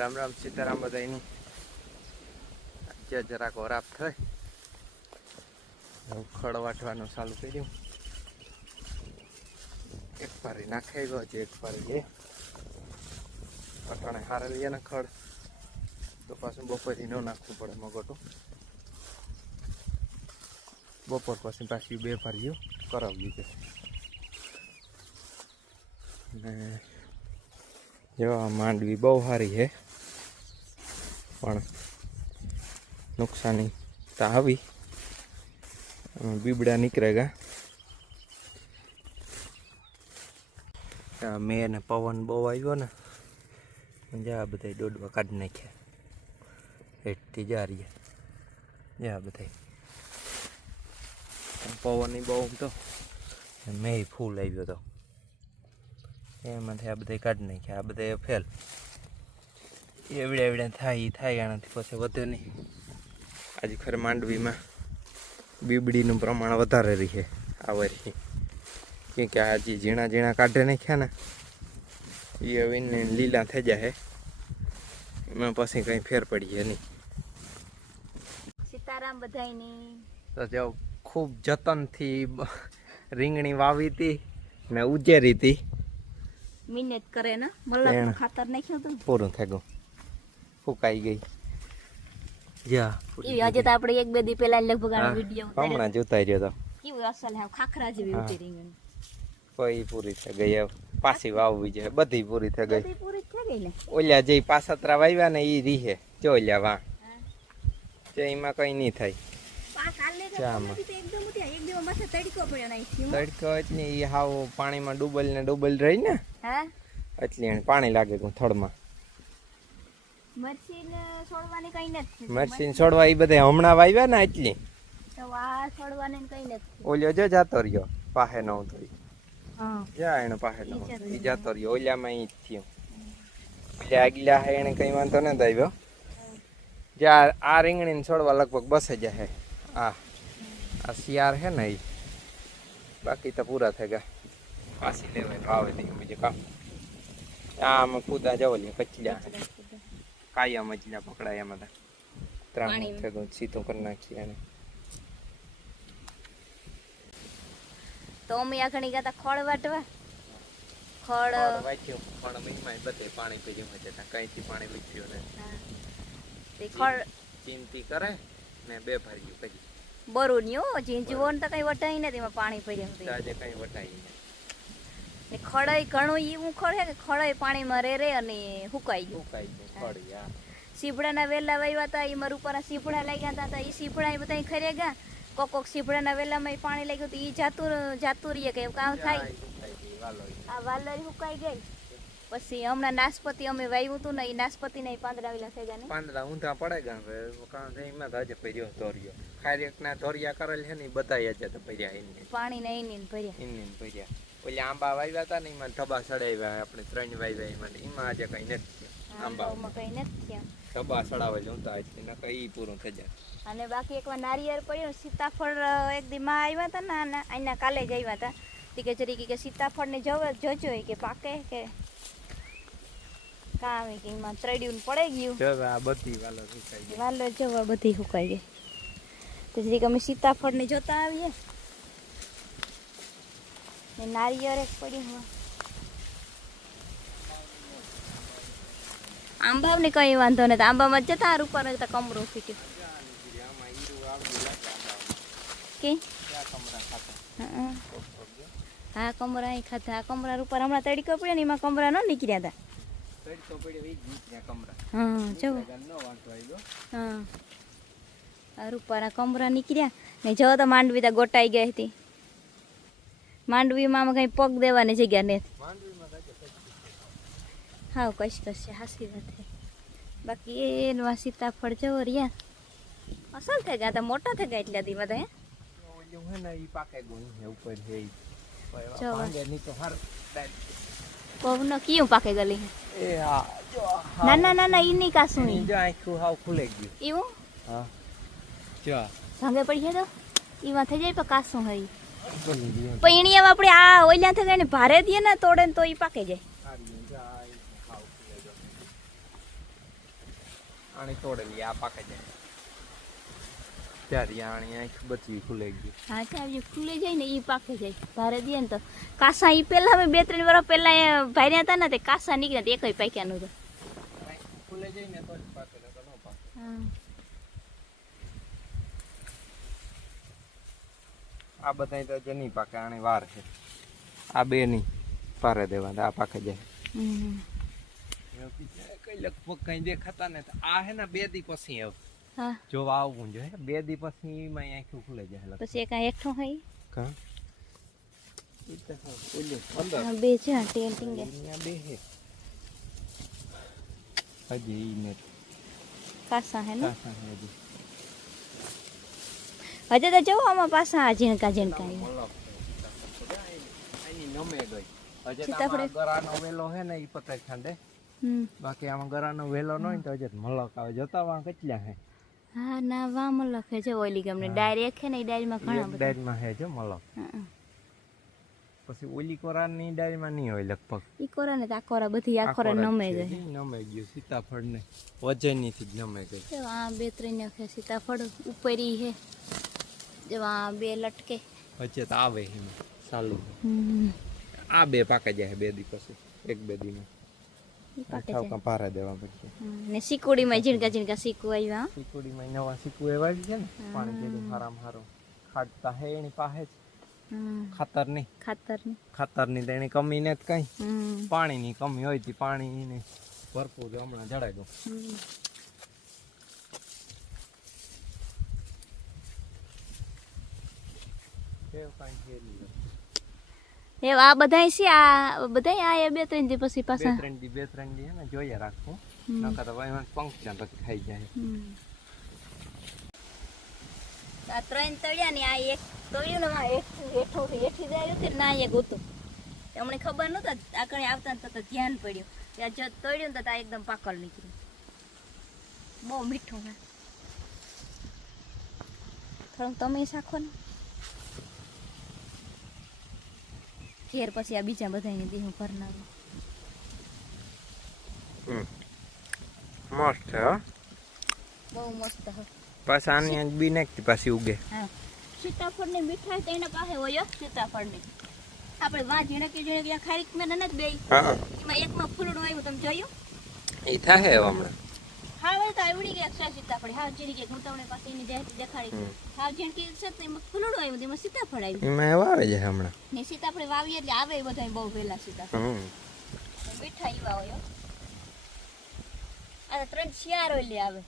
રામ રામ સીતારામ બધાની આજે જરાક વરાપ થઈ ખડ વાટવાનું ચાલુ કર્યું. એક પારી નાખાઈ ગયો છે એક પારી લે. અટાણે હારે લઈએ ને ખડ. તો પાછું બપોરથી ન નાખવું પડે મગોટું. બપોર પછી પાછી બે પારીઓ કરાવવી છે ને જેવા માંડવી બહુ સારી છે. પણ નુકસાની તો આવી. બીબડા નીકળેગા ગયા મેં ને પવન બહુ આવ્યો ને, જા બધા દોડવા કાઢી નાખ્યા. હેઠથી જા રહ્યા. જા બધા પવન બહુ તો મેં ફૂલ આવ્યો તો. એમાંથી આ બધા કાઢી નાખ્યા. આ બધા ફેલ. એવડે એવડે થાય એ થાય આનાથી પછી વધે નહીં. આજે ખરે માંડવીમાં બીબડીનું પ્રમાણ વધારે રહે આ વર્ષે. કેમ કે આજે ઝીણા ઝીણા કાઢે નાખ્યા ને એ હવે લીલા થઈ જાય એમાં પછી કંઈ ફેર પડીએ નહીં. સીતારામ બધાયની તો જો ખૂબ જતનથી રીંગણી વાવી હતી ને ઉજેરી હતી મહેનત કરે ને મલક ખાતર નાખ્યું હતું પૂરું થઈ ગયું. ફૂકાઈ ગઈ. જા આજે તો આપણે એક બે દી પહેલા લગભગ આનો હા, હમણાં જોતા રહ્યો તો. કેવું અસલ હાવ ખાખરા જેવી હા. ઉતી કોઈ પૂરી થઈ ગઈ પાછી વાવવી છે. બધી પૂરી થઈ ગઈ. પૂરી થઈ ગઈ ને? ઓલ્યા જે પાસતરા વાવ્યા ને એ રીહે. જો ઓલ્યા વા. જે એમાં કઈ નહીં થાય. તડકો પડ્યો નહીં તડકો એટલે હાવ પાણીમાં ડૂબલ ને ડૂબલ રહી ને હા. એટલે એને પાણી લાગે થડમાં મરચી ને છોડવાની કઈ નથી મરસીન છોડવા એ બધા હમણાં વાવ્યા ને એટલી તો આ છોડવાની કઈ નથી ઓલ્યો જો જાતો રહ્યો પાહે નો તો ઈ. હા. જા એને પાહે નવ એ જાતો રહ્યો ઓલ્યામાં ઈ જ થયું. એટલે આગલા હે એને કઈ વાંધો નથી દાવ્યો જ્યાં આ રીંગણીને છોડવા લગભગ બસે જાય આ આ શિયાર હે ને એ બાકી તો પૂરા થઈ ગયા પાછી લેવાય ભાવે થી બીજું કામ. આમાં કૂદા જવો લે કચલ્યા કાયા મચલ્યા પકડાય એમાં તો ત્રણ પાણીમાં. થઈ કરી નાખીએ એને. તો અમે આ ઘણી ગાતા ખોળ વાટવા. ખોળ. વાટ્યો પણ મહિમાં બધે પાણી પી જવા જતા. કઈથી પાણી વીચ્યું ને. ખોળ. ચિંતી કરે ને બે ભર્યું પછી બરું ન્યો ઝીંઝુઓ ને તો કઈ વટાઈ નથી પાણી પડ્યું આજે કઈ વટાઈ નહીં. ને ખડાઈ ઘણું એવું ખડ કે ખડાઈ પાણીમાં રે રે અને હુકાઈ ગયું. હુકાઈ ગયું સીપડાના વેલા વાવ્યા હતા એમાં રૂપાના સીપડા લાગ્યા હતા તા એ સીપડા એ બધા ખરે ગયા કોક કોક સીપડાના વેલામાં પાણી લાગ્યું હતું એ જાતું જાતું રહીએ કે કામ થાય. આ વાલરી હુકાઈ ગઈ. પછી હમણાં નાશપતિ અમે વાવ્યું હતું ને એ નાશપતિ ને પાંદડા વેલા થઈ ગયા ને. પાંદડા ઊંધા પડે ગયા કારણ કે એમાં હજે પર્યો ધોર્યો. ખારેક ના ધોરિયા કરેલ છે ને એ બધાય હજે તો એને પાણી ને એની ને ભર્યા. એને પર્યા ઓલી આંબા વાવ્યા હતા ને એમાં ધબા સડાવ્યા આપણે ત્રણ વાવ્યા એમાં એમાં આજે કઈ નથી થયું. કઈ નથી થયા. ધબા સડાવે ઊંધા એટલે નકર ઈ પૂરું થઈ જાય. અને બાકી એકવાર નારિયેળ પડ્યું સીતાફળ એક દી માં આવ્યા હતા ને આના કાલે જ આવ્યા હતા તે કે જરી કે સીતાફળ ને જોજો કે પાકે કે કામ કે એમાં ત્રડ્યું પડે ગયું. જો આ બધી વાલો સુકાઈ ગઈ. વાલો જવા બધી સુકાઈ ગઈ. તો જરીક અમે સીતાફળ ને જોતા આવીએ. ને નારિયેળ એક પડ્યું હોય. આંબાને કઈ વાંધો નથી. આંબામાં જ જતા ઉપર તો કમરું ફીટ્યું. કે. હા. જો. કમરા અહીં ખાતા આ કમરા ઉપર હમણાં તડકો પડ્યો ને એમાં કમરા ન નીકળ્યા હતા હા જો. નો વાંધો આવ્યો હા. આ રૂપારા કમરા નીકળ્યા ને જો તો માંડવી ગોટાઈ ગઈ હતી. માંડવીમાં કઈ પગ દેવાની જગ્યા નથી. હા કશ કશ હાસી વાત બાકી એમાં સીતાફળ જવો રહ્યા. અસલ થઈ ગયા મોટા થઈ ગયા એટલા દીમાં હે હે? હે હે ઈ. તો હાર પવનો કયું પાકે ગલી એ હા ના ના ના ના ઈ નહીં કાસું એની જો આખું હાવ ખુલે ગયું. એવું? હા. જો પડી ગયા તો? ઈમાં થઈ જાય પણ કાસું હોય બની ગયું પણ એની હવે આપણે આ ઓઈલા થઈ ને ભારે દઈએ ને તોડે ને તો ઈ પાકે જાય. હારી જો આ ઈ હાવ ખુલે ગયું આણી તોડેલી આ પાકે જાય. ત્યારે આણી આંખ બચી ખુલે ગઈ. હા ચાવી ખુલે જાય ને એ પાકે જાય. ભારે દે ને તો. કાસા એ પેલા અમે બે ત્રણ વર્ષ પહેલા એ ભાઈ હતા ને તે કાસા નીકળ્યા એક એકય પાક્યા નું ખુલે જાય ને તો પાકે. હા. આ બધા તો જે નહીં પાકે આની વાર છે. આ બે નહીં પારે દેવા આ પાકે જાય. હમ. કઈ લગભગ કઈ દેખાતા ને તો આ હે ને બે દી પછી આવ હા. જોવા આવવું જોઈએ બે દી પછી માં આંખું ખુલે જાય લગભગ. પછી એક આ હેઠો હોય? કા? ઈ તો હા, ઓલું અંદર હા, બે છે હા, ટેન્ટિંગ એ. અહીંયા બે હે. હજી ઈ ને કાસા હે ને? કાંસા હે હજી તો જવું આમાં પાછા ઝીણકા ઝીણકા. મલક છે. ગઈ હે બાકી આમાં ગરાનો વેલો ન હોય ને તો હજે મલક આવે. જતા વાં કેટલા હે હા ના વામ લખે છે. ઓલી ગમને ડાયરી એક છે ને ડાયરીમાં ઘણા બધા. ડાયરીમાં હે જો મલક. પછી ઓલી કોરાની ડાયરીમાં નહીં હોય લગભગ. ઈ કોરા ને તો આ કોરા બધી આ કોરા નમે છે. જાય ઈ નમે ગયું સીતાફળ ને વજનીથી જ નમે ગઈ. આ બે ત્રણ સીતાફળ ઉપરી હે જો બે લટકે. વચ્ચે તો આવે એમાં. ચાલુ. આ બે પાકે જાય બે દી પછી એક બે દીમાં ઈ પાકે ઠાવ જાય. કાં પારા દેવા પડશે. ને સિકોડીમાં ઝીણકા ઝીણકા સિકુ આવ્યા. હો. નવા શીકવું એવા છે ને પાણી જેવું હારામ હારું. ખાટતા હે એની પાસે જ. ખાતર નહીં ખાતર ને ખાતરની તો એની કમી ને જ કઈ. પાણીની કમી હોય તી પાણી ને ભરપૂર હમણાં જડાઈ દઉં હમ. એવું કાંઈ છે નહીં. એ આ બધાય છે આ બધાય આ બે ત્રણ દી પછી બે પાછા. ત્રણ દી બે ત્રણ દી ને જોઈએ રાખું. નકર તો એમાં પંક્ચર પછી ખાઈ જાય. આ ત્રણ તળિયા ને આ એક તળિયું ને એક હેઠું હેઠી જાય કે ના એક હતું અમને ખબર નહોતા આગળ આવતા ને તો ધ્યાન પડ્યું. ત્યાં જો તળ્યું તો આ એકદમ પાકળ નીકળ્યું. બહુ મીઠું હે થોડુંક તમે શાખો ને. ઘેર પછી આ બીજા બધાને દેહું ભરનાર મસ્ત હો. બહુ મસ્ત હે. પાછા આની આજ બી નાખતી પાછી ઉગે. હા. સીતાફળની મીઠાઈ તો એના પાસે હોય હો, સીતાફળની. આપણે વાં ઝીણકી ઝીણકી ખારીક મેં નથી બે હા. એમાં એકમાં ફૂલડું આવ્યું તમે જોયું? એ થાય હમણાં. હા હવે તો આવડી ગયા છે સીતાફળ હા ઝીણકી હું તમને પાસે એની જાહેર દેખાડી હમ. હા ઝીણકી છે તો એમાં ફૂલડું આવ્યું તેમાં સીતાફળ આવ્યું એમાં એવા આવે છે હમણાં. ને સીતાફળ વાવીએ એટલે આવે બધા બહુ પહેલા સીતાફળ મીઠા એવા હોય. આ ત્રણ શિયાર લે આવે.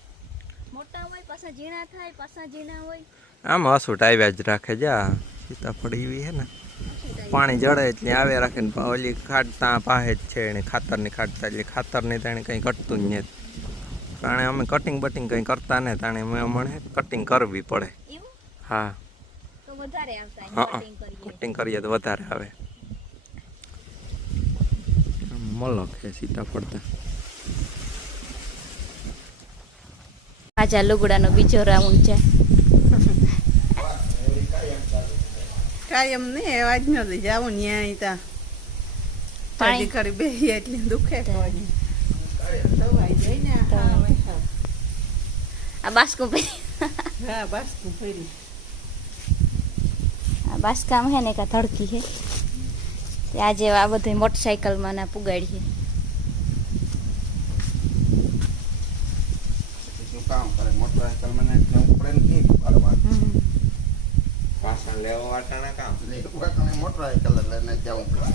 મોટા હોય પાછા ઝીણા થાય પાછા ઝીણા હોય. આમ હસુટ આવ્યા જ રાખે જા. સીતાફળ એવી હે ને. પાણી જડે એટલે આવે રાખે ને ઓલી ખાટતા પાસે જ છે એને ખાતરની ખાટતા એટલે ખાતરની તો એને કંઈ ઘટતું જ નથી. કારણ અમે કટિંગ બટિંગ કંઈ કરતા ને તાણે અમે અમને કટિંગ કરવી પડે. હા. કટિંગ કરીએ. તો વધારે આવે. મલક છે સીતાફળ આજે લુગડાનો બીજો રાઉન્ડ છે. કાયમ ને એવા જ નથી જાવ ન્યાય તા. પાણી- કરી બેસી એટલે દુખે કોઈ દવાઈ હા. આ બાસ્કો પહેરી હા બાસ્કું ફરી આ બાસ્કામાં હે ને કા ધડકી હે. આજે આ બધી મોટરસાઇકલમાં ના પુગાડી છે એટલું કામ કરે મોટરસાયકલ મને જવું પડે ને નહીં પાડવા હમ. પાછા લેવા વાટાના કામ એટલે એવું વાટાણે મોટરસાયકલ લઈને જવું પડે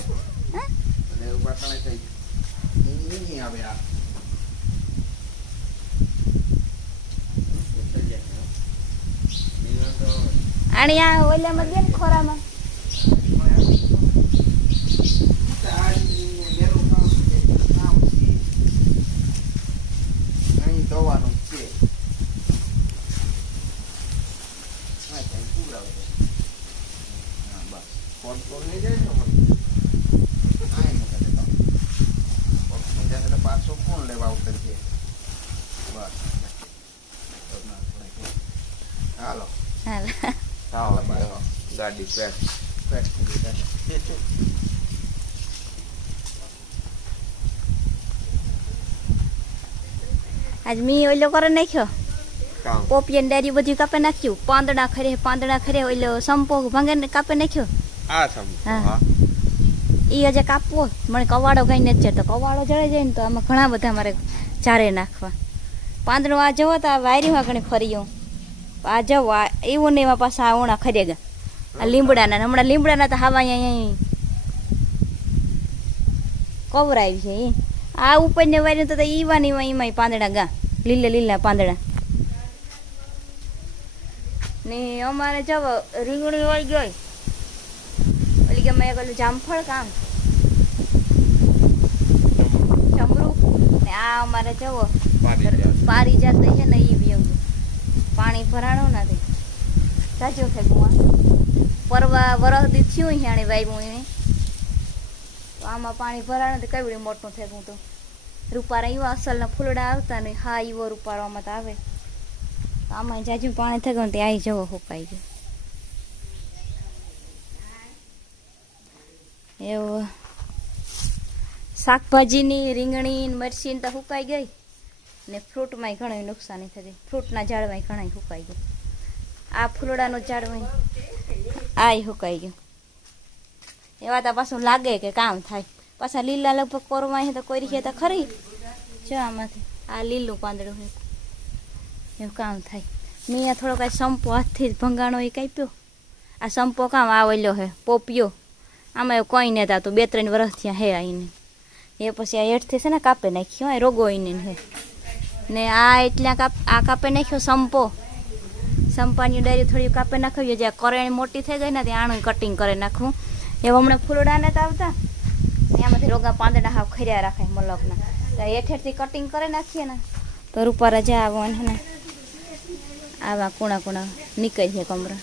આવે આ ઓલામાં દે ને ખોરામાં. અહીં દવાનું હા. હા, તો તો દીધા. આજ મી ઓલો કરે નાખ્યો પોપી અને ડેરી બધું કાપી નાખ્યું પાંદડા ખરે પાંદડા ખરે ઓલો સંપો ભંગે કાપી નાખ્યો આ હા. ઈ હજે કાપવો મને કવાડો કઈ નથી જતો કવાડો જળે જાય ને તો આમાં ઘણા બધા મારે ચારે નાખવા પાંદડો આ જવો તો આ વાયરીમાં ઘણી ફર્યો આ જવો આ એવું ને એમાં પાછા ઓણા ખરી ગયા આ લીમડાના ને હમણાં લીમડાના તો હવા અહીંયા કવરાય છે ઈ. આ ઉપર ને વાયરી તો ઈવા ને એમાં પાંદડા ગા લીલા લીલા પાંદડા. ને અમારે જવો રીંગણી વળી ગઈ. ઓલી કે મેં પેલું જામફળ કામ. ચમરું ને આ અમારે જવો પારી જાત છે ને એવું. પાણી ભરાણું નથી સાચો છે આ પરવા વરસદી થયું હિયાણે વાવ્યું એને તો આમાં પાણી ભરાણું તો કેવડી મોટું ફેંકવું તો. રૂપારા એવા અસલના ફૂલડા આવતા ને હા એવો રૂપારો આમાં તો આવે. આમાં જાજુ પાણી થઈ ગયું તે આવી જવો હુકાઈ ગયો. એવું. શાકભાજીની રીંગણી મરચી તો સુકાઈ ગઈ. ને ફ્રૂટમાંય ઘણી નુકસાની થતી ફ્રૂટના ઝાડમાંય ઘણા સુકાઈ ગયું. આ ફૂલડાનું ઝાડમાં આય સુકાઈ ગયું. એવા તો પાછું લાગે કે કામ થાય. પાછા લીલા લગભગ કોરવાય તો કોઈ છે તો ખરી. જો આમાંથી. આ લીલું પાંદડું છે. એવું કામ થાય. મેં અહીંયા થોડો કાંઈ સંપો હાથથી જ ભંગાણો એ કાપ્યો આ સંપો કામ આવેલો હે પોપિયો. આમાં એવું કંઈ નતા, તો બે ત્રણ વર્ષ થયા હે આઈને. એ પછી આ હેઠથી છે ને કાપી નાખ્યો, આ રોગો આઈને હે ને આ એટલે આ કાપે નાખ્યો સંપો સંપાની ડાયરી થોડી કાપે નાખ્યો જ્યાં કરેણી મોટી થઈ ગઈ ને ત્યાં આણું કટિંગ કરી નાખવું એવા હમણાં ફૂલડા ને આવતા. એમાંથી રોગા પાંદડા હાવ ખર્યા રાખે મલકના. તો હેઠેરથી કટિંગ કરી નાખીએ ને, તો રૂપા રજા આવો ને આવા કુણા કુણા નીકળી છે કમરા.